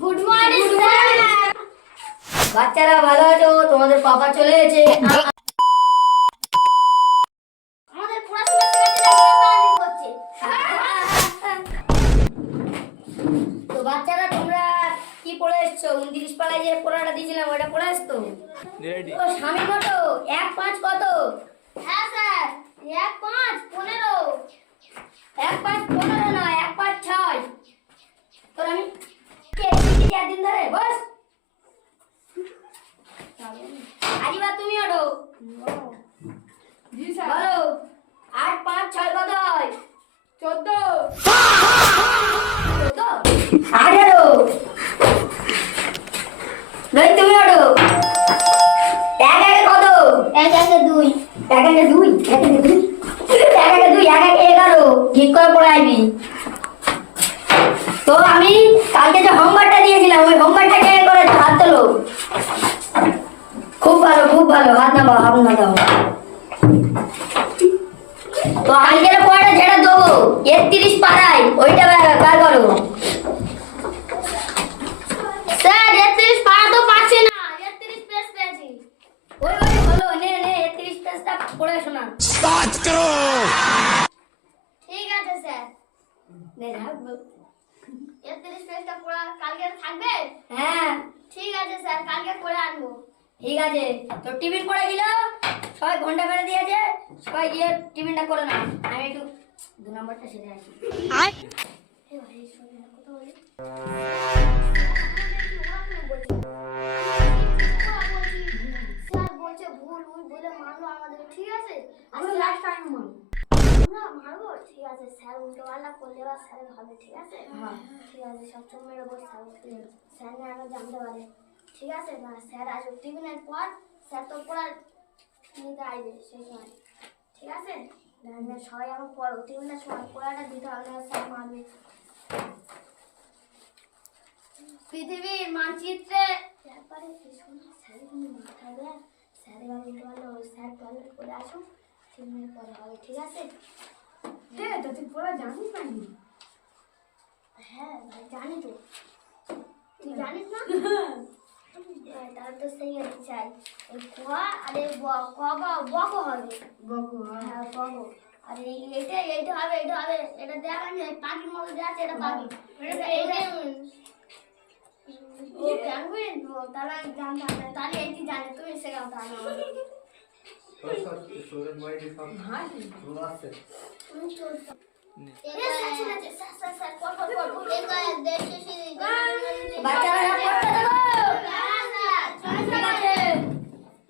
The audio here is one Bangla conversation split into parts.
গুড মর্নিং স্যার বাচ্চারা ভালো আছো? তোমাদের পাপা চলে এসেছে আমাদের পড়াশোনা করছে। তো বাচ্চারা তোমরা কি পড়ে এসছো? উনত্রিশ পাড়ায় যে পড়াটা দিয়েছিলাম ওটা পড়ে এসছো? রেডি তো স্বামী কত? এক পাঁচ কত? হ্যাঁ স্যার। এক পাঁচ পনেরো। এক পাঁচ পনেরো না এক পাঁচ ছয় তোর আমি কে শিখেছি একদিন ধরে বস আজিবা তুমি ওঠো বলো আট পাঁচ ছয় কত হয়? চোদ্দ। চোদ্দ? আঠারো। নই তুমি ওঠো এক একে কত? এক একে দুই। এক একে দুই? এক একে দুই? এক একে দুই এক একে এগারো। ঠিক করে পড়ে তো আমি কালকে যে হোমওয়ার্কটা দিয়েছিলাম ওই হোমওয়ার্কটা কে করেছ হাত তোলো? ভালো খুব ভালো হাত না হাত না দাও তো আজকের পড়াটা যেটা দেবো। একত্রিশ পাড়ায় ওইটা বার- করো। স্যার একত্রিশ পারা তো পাচ্ছি না। একত্রিশ পেজ পেয়েছি। ওই ওই হলো নে নে একত্রিশ পেজটা পড়ে শোনা। ঠিক আছে স্যার। নে রাখ বল। একত্রিশ পেজটা পড়া কালকে থাকবে? হ্যাঁ। ঠিক আছে স্যার কালকে পড়ে আনব। ঠিক আছে তো টিফিন করে গেল। সবাই ঘণ্টা বেড়ে দিয়েছে সবাই গিয়ে টিফিনটা করে না আমি একটু দু নম্বরটা সেরে আসি। স্যার বলছে ভুল ভুল বলে মারলো আমাদের ঠিক আছে? আমরা লাস্ট টাইম মারবো। আমরা মারবো ঠিক আছে। স্যার উল্টো পাল্টা করলে এবার স্যার হবে ঠিক আছে? হ্যাঁ। ঠিক আছে সব মেরে বল স্যার স্যার না জানতে পারে। ঠিক আছে? না স্যার আসবে টিফিনের পর স্যার তো পড়া নিতে আসবে সেই সময়। ঠিক আছে? না না সবাই আমার পড়ো। টিফিনের সময় পড়াটা দিতে হবে না স্যার মারবে। পৃথিবীর মানচিত্রে শোনো স্যার তুমি মাথা দেয় স্যার এবার উল্টো পাল্টা ওই স্যার টয়লেট করে আসুন। টিফিনের পরে হবে ঠিক আছে? তো তুই পড়া জানিস নাকি? হ্যাঁ জানি তো। তুই জানিস না? হ্যাঁ, তাহলে তো সেই আমি চাই ক আর ব ক ব বক হবে বকু হ্যাঁ বক আর এই এইটা এইটা হবে এইটা হবে এটা দেখ আমি এই পাখির মতো যাচ্ছে এটা পাখি এটা এইটা ও প্যাঙ্গুইন তাহলে আমি জানতাম না তাহলে এইটি জানে তুমি শেখাও তাহলে আমাকে। তুমি তো এ স্যার ঠিক আছে স্যার স্যার স্যার পড় পড় পড় এটা দেশে বাচ্চারা সব পড়তে দেবো ঠিক আছে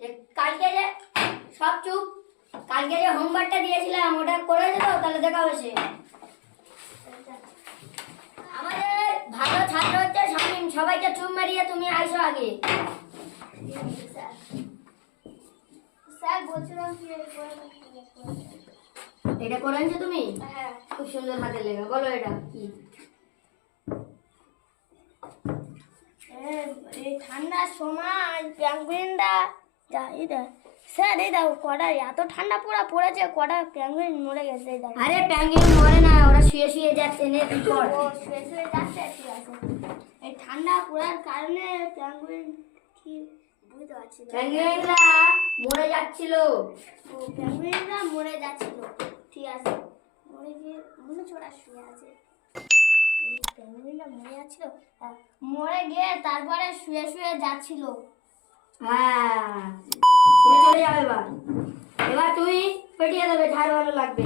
এ কালকে যে সব চুপ কালকে যে হোমওয়ার্কটা দিয়েছিলাম ওটা করে দিত তাহলে দেখা সে আমাদের ভালো ছাত্র হচ্ছে শামিম। সবাইকে চুপ মারিয়ে তুমি আইসো আগে। স্যার বলছিলাম এটা করে আনছো তুমি? হ্যাঁ। খুব সুন্দর হাতে লেখা। বলো এটা কি? ঠান্ডার সময় প্যাঙ্গুইনটা যা এই দেখ স্যার এই দেখো কটা এত ঠান্ডা পুরা পড়েছে কটা প্যাঙ্গুইন মরে গেছে এই দেখো। আরে প্যাঙ্গিন মরে না ওরা শুয়ে শুয়ে যাচ্ছে নে তুই পড় ও শুয়ে শুয়ে যাচ্ছে ঠিক আছে। এই ঠান্ডা পড়ার কারণে প্যাঙ্গুইন কি বুঝতে পারছি না। প্যাঙ্গিনরা মরে যাচ্ছিল। ও প্যাঙ্গুইনরা মরে যাচ্ছিল ঠিক আছে। মরে গিয়ে মনে ছোড়া শুয়ে আছে। প্যাঙ্গুইনরা মরে যাচ্ছিল মরে গিয়ে তারপরে শুয়ে শুয়ে যাচ্ছিল। হ্যাঁ। তুমি চলে যাবে এবার। এবার তুমি পেটিয়ে দেবে ঝাড় ভালো লাগবে।